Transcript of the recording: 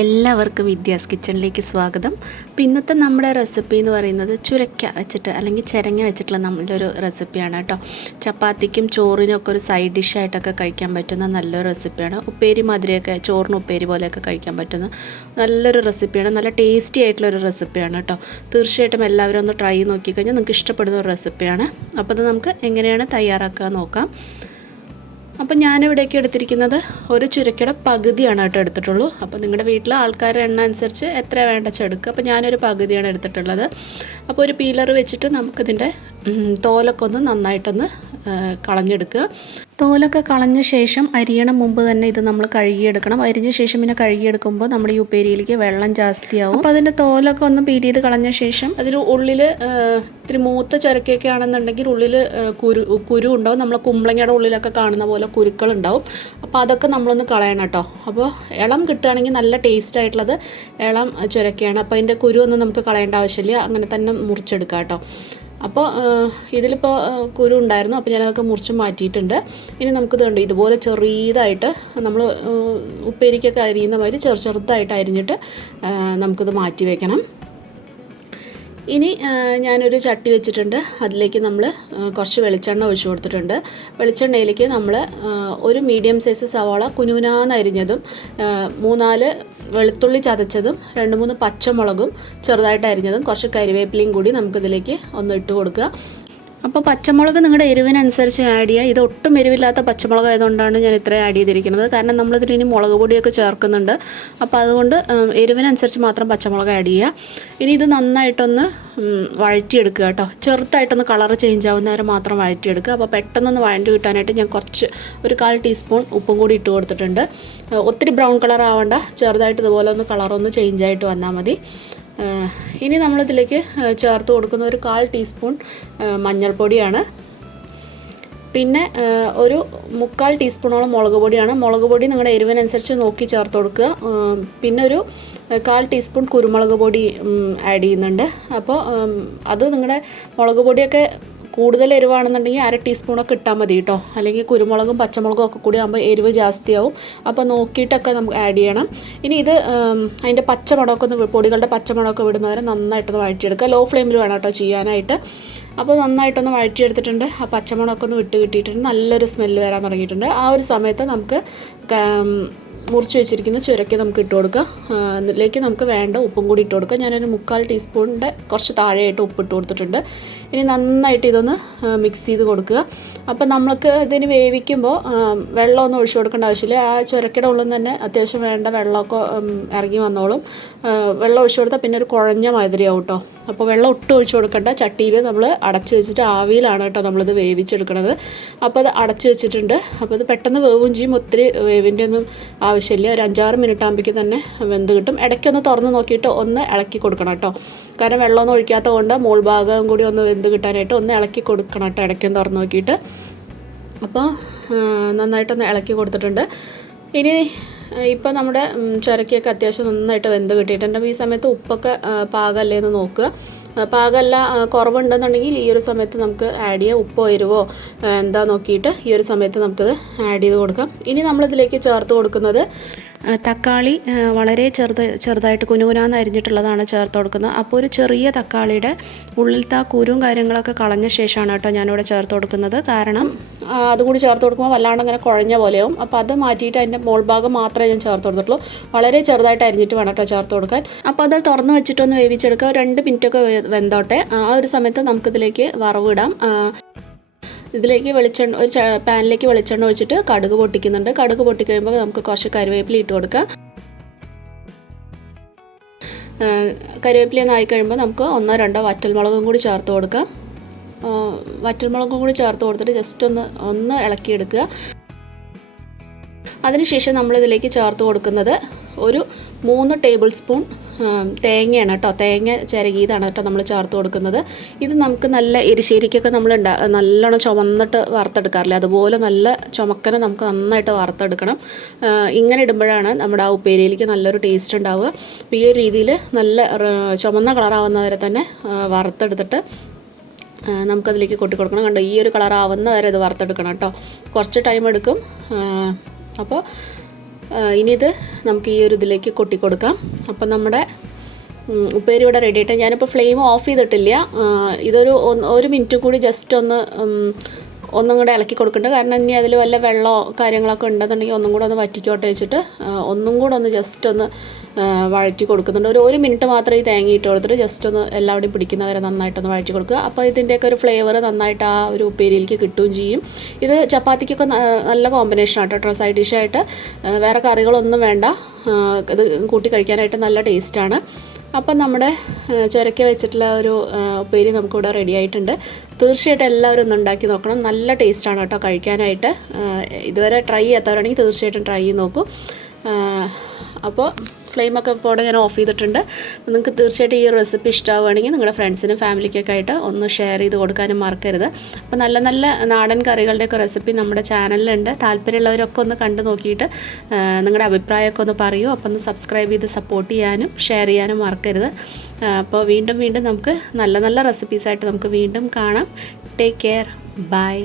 എല്ലാവർക്കും വിദ്യാസ് കിച്ചണിലേക്ക് സ്വാഗതം. അപ്പോൾ ഇന്നത്തെ നമ്മുടെ റെസിപ്പി എന്ന് പറയുന്നത് ചുരക്ക വെച്ചിട്ട് അല്ലെങ്കിൽ ചിരങ്ങ വെച്ചിട്ടുള്ള നല്ലൊരു റെസിപ്പിയാണ് കേട്ടോ. ചപ്പാത്തിക്കും ചോറിനും ഒക്കെ ഒരു സൈഡ് ഡിഷായിട്ടൊക്കെ കഴിക്കാൻ പറ്റുന്ന നല്ലൊരു റെസിപ്പിയാണ്. ഉപ്പേരി മാതിരിയൊക്കെ ചോറിന് ഉപ്പേരി പോലെയൊക്കെ കഴിക്കാൻ പറ്റുന്ന നല്ലൊരു റെസിപ്പിയാണ്. നല്ല ടേസ്റ്റി ആയിട്ടുള്ളൊരു റെസിപ്പിയാണ് കേട്ടോ. തീർച്ചയായിട്ടും എല്ലാവരും ഒന്ന് ട്രൈ നോക്കിക്കഴിഞ്ഞാൽ നിങ്ങൾക്ക് ഇഷ്ടപ്പെടുന്ന ഒരു റെസിപ്പിയാണ്. അപ്പോൾ അത് നമുക്ക് എങ്ങനെയാണ് തയ്യാറാക്കുക നോക്കാം. അപ്പോൾ ഞാനിവിടേക്ക് എടുത്തിരിക്കുന്നത് ഒരു ചുരക്കയുടെ പകുതിയാണ് കേട്ടോ എടുത്തിട്ടുള്ളൂ. അപ്പോൾ നിങ്ങളുടെ വീട്ടിലെ ആൾക്കാരുടെ എണ്ണം അനുസരിച്ച് എത്ര വേണ്ട ചെടുക്കുക. അപ്പോൾ ഞാനൊരു പകുതിയാണ് എടുത്തിട്ടുള്ളത്. അപ്പോൾ ഒരു പീലർ വെച്ചിട്ട് നമുക്കിതിൻ്റെ തോലൊക്കെ ഒന്ന് നന്നായിട്ടൊന്ന് കളഞ്ഞെടുക്കുക. തോലൊക്കെ കളഞ്ഞ ശേഷം അരിയണ മുമ്പ് തന്നെ ഇത് നമ്മൾ കഴുകിയെടുക്കണം. അരിഞ്ഞ ശേഷം പിന്നെ കഴുകിയെടുക്കുമ്പോൾ നമ്മുടെ ഈ ഉപ്പേരിയിലേക്ക് വെള്ളം ജാസ്തിയാവും. അപ്പോൾ അതിൻ്റെ തോലൊക്കെ ഒന്ന് പീൽ ചെയ്ത് കളഞ്ഞ ശേഷം അതിൽ ഉള്ളിൽ ഇത്തിരി മൂത്ത ചുരക്കൊക്കെ ആണെന്നുണ്ടെങ്കിൽ ഉള്ളിൽ കുരു ഉണ്ടാവും. നമ്മൾ കുമ്പളങ്ങയുടെ ഉള്ളിലൊക്കെ കാണുന്ന പോലെ കുരുക്കളുണ്ടാവും. അപ്പോൾ അതൊക്കെ നമ്മളൊന്ന് കളയണം കേട്ടോ. അപ്പോൾ ഇളം കിട്ടുകയാണെങ്കിൽ നല്ല ടേസ്റ്റ് ആയിട്ടുള്ളത് ഇളം ചുരക്കയാണ്. അപ്പോൾ അതിൻ്റെ കുരു ഒന്നും നമുക്ക് കളയേണ്ട ആവശ്യമില്ല, അങ്ങനെ തന്നെ മുറിച്ചെടുക്കാം കേട്ടോ. അപ്പോൾ ഇതിലിപ്പോൾ കുരു ഉണ്ടായിരുന്നു, അപ്പോൾ ഞാനതൊക്കെ മുറിച്ച് മാറ്റിയിട്ടുണ്ട്. ഇനി നമുക്കിത് കണ്ടു ഇതുപോലെ ചെറിയതായിട്ട് നമ്മൾ ഉപ്പേരിക്കൊക്കെ അരിയുന്ന മാതിരി ചെറുതായിട്ട് അരിഞ്ഞിട്ട് നമുക്കിത് മാറ്റി വയ്ക്കണം. ഇനി ഞാനൊരു ചട്ടി വെച്ചിട്ടുണ്ട്. അതിലേക്ക് നമ്മൾ കുറച്ച് വെളിച്ചെണ്ണ ഒഴിച്ചു കൊടുത്തിട്ടുണ്ട്. വെളിച്ചെണ്ണയിലേക്ക് നമ്മൾ ഒരു മീഡിയം സൈസ് സവാള കുനുകുനാന്ന് അരിഞ്ഞതും 3-4 വെളുത്തുള്ളി ചതച്ചതും 2-3 പച്ചമുളകും ചെറുതായിട്ട് അരിഞ്ഞതും കുറച്ച് കരിവേപ്പിലയും കൂടി നമുക്കിതിലേക്ക് ഒന്ന് ഇട്ട് കൊടുക്കുക. അപ്പോൾ പച്ചമുളക് നിങ്ങളുടെ എരിവിനനുസരിച്ച് ആഡ് ചെയ്യുക. ഇത് ഒട്ടും എരിവില്ലാത്ത പച്ചമുളക് ആയതുകൊണ്ടാണ് ഞാൻ ഇത്രയും ആഡ് ചെയ്തിരിക്കുന്നത്. കാരണം നമ്മളിതിൽ ഇനി മുളക് പൊടിയൊക്കെ ചേർക്കുന്നുണ്ട്. അപ്പോൾ അതുകൊണ്ട് എരിവിനനുസരിച്ച് മാത്രം പച്ചമുളക് ആഡ് ചെയ്യുക. ഇനി ഇത് നന്നായിട്ടൊന്ന് വഴറ്റിയെടുക്കുക കേട്ടോ. ചെറുതായിട്ടൊന്ന് കളർ ചേഞ്ച് ആവുന്നവരെ മാത്രം വഴറ്റിയെടുക്കുക. അപ്പോൾ പെട്ടെന്നൊന്ന് വഴറ്റി കിട്ടാനായിട്ട് ഞാൻ കുറച്ച് ഒരു 1/4 ടീസ്പൂൺ ഉപ്പും കൂടി ഇട്ട് കൊടുത്തിട്ടുണ്ട്. ഒത്തിരി ബ്രൗൺ കളർ ആവണ്ട, ചെറുതായിട്ട് ഇതുപോലെ ഒന്ന് കളറൊന്ന് ചേഞ്ച് ആയിട്ട് വന്നാൽ മതി. ഇനി നമ്മളിതിലേക്ക് ചേർത്ത് കൊടുക്കുന്ന ഒരു 1/4 ടീസ്പൂൺ മഞ്ഞൾപ്പൊടിയാണ്. പിന്നെ ഒരു 3/4 ടീസ്പൂണോളം മുളക് പൊടിയാണ്. മുളക് പൊടി നിങ്ങളുടെ എരിവിനനുസരിച്ച് നോക്കി ചേർത്ത് കൊടുക്കുക. പിന്നെ ഒരു 1/4 ടീസ്പൂൺ കുരുമുളക് പൊടി ആഡ് ചെയ്യുന്നുണ്ട്. അപ്പോൾ അത് നിങ്ങളുടെ മുളക് പൊടിയൊക്കെ കൂടുതൽ എരിവാണെന്നുണ്ടെങ്കിൽ 1/2 ടീസ്പൂണൊക്കെ ഇട്ടാൽ മതി കേട്ടോ. അല്ലെങ്കിൽ കുരുമുളകും പച്ചമുളകും ഒക്കെ കൂടി ആകുമ്പോൾ എരിവ് ജാസ്തിയാവും. അപ്പോൾ നോക്കിയിട്ടൊക്കെ നമുക്ക് ആഡ് ചെയ്യണം. ഇനി ഇത് അതിൻ്റെ പച്ചമുളകൊക്കെ ഒന്ന് പൊടികളുടെ പച്ചമുളകൊക്കെ വിടുന്നവരെ നന്നായിട്ടൊന്ന് വഴറ്റിയെടുക്കുക. ലോ ഫ്ലെയിമിൽ വേണം കേട്ടോ ചെയ്യാനായിട്ട്. അപ്പോൾ നന്നായിട്ടൊന്ന് വഴറ്റിയെടുത്തിട്ടുണ്ട്. ആ പച്ചമുളകൊക്കെ ഒന്ന് വിട്ട് കിട്ടിയിട്ടുണ്ട്. നല്ലൊരു സ്മെല്ല് വരാൻ തുടങ്ങിയിട്ടുണ്ട്. ആ ഒരു സമയത്ത് നമുക്ക് മുറിച്ച് വെച്ചിരിക്കുന്ന ചുരക്ക് നമുക്ക് ഇട്ട് കൊടുക്കുക. അതിലേക്ക് നമുക്ക് വേണ്ട ഉപ്പും കൂടി ഇട്ട് കൊടുക്കുക. ഞാനൊരു 3/4 ടീസ്പൂണിൻ്റെ കുറച്ച് താഴെയായിട്ട് ഉപ്പ് ഇട്ട് കൊടുത്തിട്ടുണ്ട്. ഇനി നന്നായിട്ട് ഇതൊന്ന് മിക്സ് ചെയ്ത് കൊടുക്കുക. അപ്പോൾ നമുക്ക് ഇതിന് വേവിക്കുമ്പോൾ വെള്ളമൊന്നും ഒഴിച്ചു കൊടുക്കേണ്ട ആവശ്യമില്ല. ആ ചുരക്കയുടെ ഉള്ളിൽ നിന്ന് തന്നെ അത്യാവശ്യം വേണ്ട വെള്ളമൊക്കെ ഇറങ്ങി വന്നോളും. വെള്ളം ഒഴിച്ചു കൊടുത്താൽ പിന്നെ ഒരു കുഴഞ്ഞ മാതിരിയാവും കേട്ടോ. അപ്പോൾ വെള്ളം ഒട്ടും ഒഴിച്ചു കൊടുക്കേണ്ട. ചട്ടിയിൽ നമ്മൾ അടച്ച് വെച്ചിട്ട് ആവിയിലാണ് കേട്ടോ നമ്മളിത് വേവിച്ചെടുക്കുന്നത്. അപ്പോൾ അത് അടച്ച് വെച്ചിട്ടുണ്ട്. അപ്പോൾ ഇത് പെട്ടെന്ന് വേവും ചെയ്യും. ഒത്തിരി വേവിൻ്റെ ഒന്നും ആവശ്യമില്ല. ഒരു 5-6 മിനിറ്റ് ആകുമ്പോഴേക്കും തന്നെ വെന്ത് കിട്ടും. ഇടയ്ക്കൊന്ന് തുറന്ന് നോക്കിയിട്ട് ഒന്ന് ഇളക്കി കൊടുക്കണം കേട്ടോ. കാരണം വെള്ളമൊന്നും ഒഴിക്കാത്തത് കൊണ്ട് മോൾ ഭാഗം കൂടി ഒന്ന് വെന്ത് കിട്ടാനായിട്ട് ഒന്ന് ഇളക്കി കൊടുക്കണം കേട്ടോ, ഇടയ്ക്കൊന്ന് തുറന്ന് നോക്കിയിട്ട്. അപ്പോൾ നന്നായിട്ടൊന്ന് ഇളക്കി കൊടുത്തിട്ടുണ്ട്. ഇനി ഇപ്പോൾ നമ്മുടെ ചുരക്കൊക്കെ അത്യാവശ്യം നന്നായിട്ട് വെന്ത് കിട്ടിയിട്ടുണ്ട്. അപ്പോൾ ഈ സമയത്ത് ഉപ്പൊക്കെ പാകമല്ലേ എന്ന് നോക്കുക. പാകമല്ല കുറവുണ്ടെന്നുണ്ടെങ്കിൽ ഈ ഒരു സമയത്ത് നമുക്ക് ആഡ് ചെയ്യുക. ഉപ്പോ എരിവോ എന്താ നോക്കിയിട്ട് ഈ ഒരു സമയത്ത് നമുക്കത് ആഡ് ചെയ്ത് കൊടുക്കാം. ഇനി നമ്മളിതിലേക്ക് ചേർത്ത് കൊടുക്കുന്നത് തക്കാളി വളരെ ചെറുതായിട്ട് കുനുകുനാന്ന് അരിഞ്ഞിട്ടുള്ളതാണ് ചേർത്ത് കൊടുക്കുന്നത്. അപ്പോൾ ഒരു ചെറിയ തക്കാളിയുടെ ഉള്ളിലത്തെ ആ കുരുവും കാര്യങ്ങളൊക്കെ കളഞ്ഞ ശേഷമാണ് കേട്ടോ ഞാനിവിടെ ചേർത്ത് കൊടുക്കുന്നത്. കാരണം അതുകൂടി ചേർത്ത് കൊടുക്കുമ്പോൾ വല്ലാണ്ട് അങ്ങനെ കുഴഞ്ഞ പോലെയാവും. അപ്പോൾ അത് മാറ്റിയിട്ട് അതിൻ്റെ മോൾ ഭാഗം മാത്രമേ ഞാൻ ചേർത്ത് കൊടുത്തിട്ടുള്ളൂ. വളരെ ചെറുതായിട്ട് അരിഞ്ഞിട്ട് വേണം കേട്ടോ ചേർത്ത് കൊടുക്കാൻ. അപ്പോൾ അത് തുറന്ന് വെച്ചിട്ടൊന്ന് വേവിച്ചെടുക്കുക. 2 മിനിറ്റൊക്കെ വെന്തോട്ടെ. ആ ഒരു സമയത്ത് നമുക്കിതിലേക്ക് വറവിടാം. ഇതിലേക്ക് ഒരു പാനിലേക്ക് വെളിച്ചെണ്ണ ഒഴിച്ചിട്ട് കടുക് പൊട്ടിക്കുന്നുണ്ട്. കടുക് പൊട്ടിക്കഴിയുമ്പോൾ നമുക്ക് കുറച്ച് കരിവേപ്പില ഇട്ട് കൊടുക്കാം. കരിവേപ്പില ഒന്ന് ആയിക്കഴിയുമ്പോൾ നമുക്ക് 1-2 വറ്റൽമുളകും കൂടി ചേർത്ത് കൊടുക്കാം. വറ്റൽമുളകും കൂടി ചേർത്ത് കൊടുത്തിട്ട് ജസ്റ്റ് ഒന്ന് ഇളക്കിയെടുക്കുക. അതിനുശേഷം നമ്മളിതിലേക്ക് ചേർത്ത് കൊടുക്കുന്നത് ഒരു 3 ടേബിൾ സ്പൂൺ തേങ്ങയാണ് കേട്ടോ. തേങ്ങ ചിരകിയതാണ് കേട്ടോ നമ്മൾ ചേർത്ത് കൊടുക്കുന്നത്. ഇത് നമുക്ക് നല്ല എരിശ്ശേരിക്കൊക്കെ നമ്മൾ നല്ലോണം ചുമന്നിട്ട് വറുത്തെടുക്കാറില്ല, അതുപോലെ നല്ല ചുമക്കനെ നമുക്ക് നന്നായിട്ട് വറുത്തെടുക്കണം. ഇങ്ങനെ ഇടുമ്പോഴാണ് നമ്മുടെ ആ ഉപ്പേരിയിലേക്ക് നല്ലൊരു ടേസ്റ്റ് ഉണ്ടാവുക. അപ്പോൾ ഈ ഒരു രീതിയിൽ നല്ല ചുമന്ന കളറാവുന്നവരെ തന്നെ വറുത്തെടുത്തിട്ട് നമുക്കതിലേക്ക് കൊട്ടി കൊടുക്കണം. കണ്ടോ, ഈ ഒരു കളറാവുന്ന വരെ ഇത് വറുത്തെടുക്കണം കേട്ടോ. കുറച്ച് ടൈം എടുക്കും. അപ്പോൾ ഇനി ഇത് നമുക്ക് ഈ ഒരു ഇതിലേക്ക് കൊട്ടി കൊടുക്കാം. അപ്പോൾ നമ്മുടെ ഉപ്പേരി ഇവിടെ റെഡി ആയിട്ട് ഞാനിപ്പോൾ ഫ്ലെയിം ഓഫ് ചെയ്തിട്ടില്ല. ഇതൊരു 1 മിനിറ്റ് കൂടി ജസ്റ്റ് ഒന്നും കൂടെ ഇളക്കി കൊടുക്കുന്നുണ്ട്. കാരണം ഇനി അതിൽ വല്ല വെള്ളമോ കാര്യങ്ങളൊക്കെ ഉണ്ടെന്നുണ്ടെങ്കിൽ ഒന്നും കൂടെ ഒന്ന് വറ്റിക്കോട്ടെ വെച്ചിട്ട് ഒന്നും കൂടെ ജസ്റ്റ് വഴറ്റി കൊടുക്കുന്നുണ്ട്. 1 മിനിറ്റ് മാത്രമേ ഈ തേങ്ങ ഇട്ട് കൊടുത്തിട്ട് ജസ്റ്റ് എല്ലാവരുടെയും പിടിക്കുന്നവരെ നന്നായിട്ടൊന്ന് വഴറ്റി കൊടുക്കുക. അപ്പോൾ ഇതിൻ്റെയൊക്കെ ഒരു ഫ്ലേവർ നന്നായിട്ട് ആ ഒരു ഉപ്പേരിയിലേക്ക് കിട്ടുകയും ചെയ്യും. ഇത് ചപ്പാത്തിക്കൊക്കെ നല്ല കോമ്പിനേഷനാണ് കേട്ടോ. സൈഡ് ഡിഷായിട്ട് വേറെ കറികളൊന്നും വേണ്ട, ഇത് കൂട്ടി കഴിക്കാനായിട്ട് നല്ല ടേസ്റ്റാണ്. അപ്പം നമ്മുടെ ചുരക്ക വെച്ചിട്ടുള്ള ഒരു ഉപ്പേരി നമുക്കിവിടെ റെഡി ആയിട്ടുണ്ട്. തീർച്ചയായിട്ടും എല്ലാവരും ഒന്ന് ഉണ്ടാക്കി നോക്കണം. നല്ല ടേസ്റ്റാണ് കേട്ടോ കഴിക്കാനായിട്ട്. ഇതുവരെ ട്രൈ ചെയ്യാത്തവരാണെങ്കിൽ തീർച്ചയായിട്ടും ട്രൈ ചെയ്ത് നോക്കൂ. അപ്പോൾ ഫ്ലെയിമൊക്കെ ഇപ്പോൾ ഞാൻ ഓഫ് ചെയ്തിട്ടുണ്ട്. നിങ്ങൾക്ക് തീർച്ചയായിട്ടും ഈ റെസിപ്പി ഇഷ്ടമാവുകയാണെങ്കിൽ നിങ്ങളുടെ ഫ്രണ്ട്സിനും ഫാമിലിക്കൊക്കെ ആയിട്ട് ഒന്ന് ഷെയർ ചെയ്ത് കൊടുക്കാനും മറക്കരുത്. അപ്പോൾ നല്ല നല്ല നാടൻ കറികളുടെയൊക്കെ റെസിപ്പി നമ്മുടെ ചാനലിലുണ്ട്. താല്പര്യമുള്ളവരൊക്കെ ഒന്ന് കണ്ടു നോക്കിയിട്ട് നിങ്ങളുടെ അഭിപ്രായമൊക്കെ ഒന്ന് പറയൂ. അപ്പോൾ ഒന്ന് സബ്സ്ക്രൈബ് ചെയ്ത് സപ്പോർട്ട് ചെയ്യാനും ഷെയർ ചെയ്യാനും മറക്കരുത്. അപ്പോൾ വീണ്ടും നമുക്ക് നല്ല നല്ല റെസിപ്പീസായിട്ട് നമുക്ക് വീണ്ടും കാണാം. Take care. ബൈ.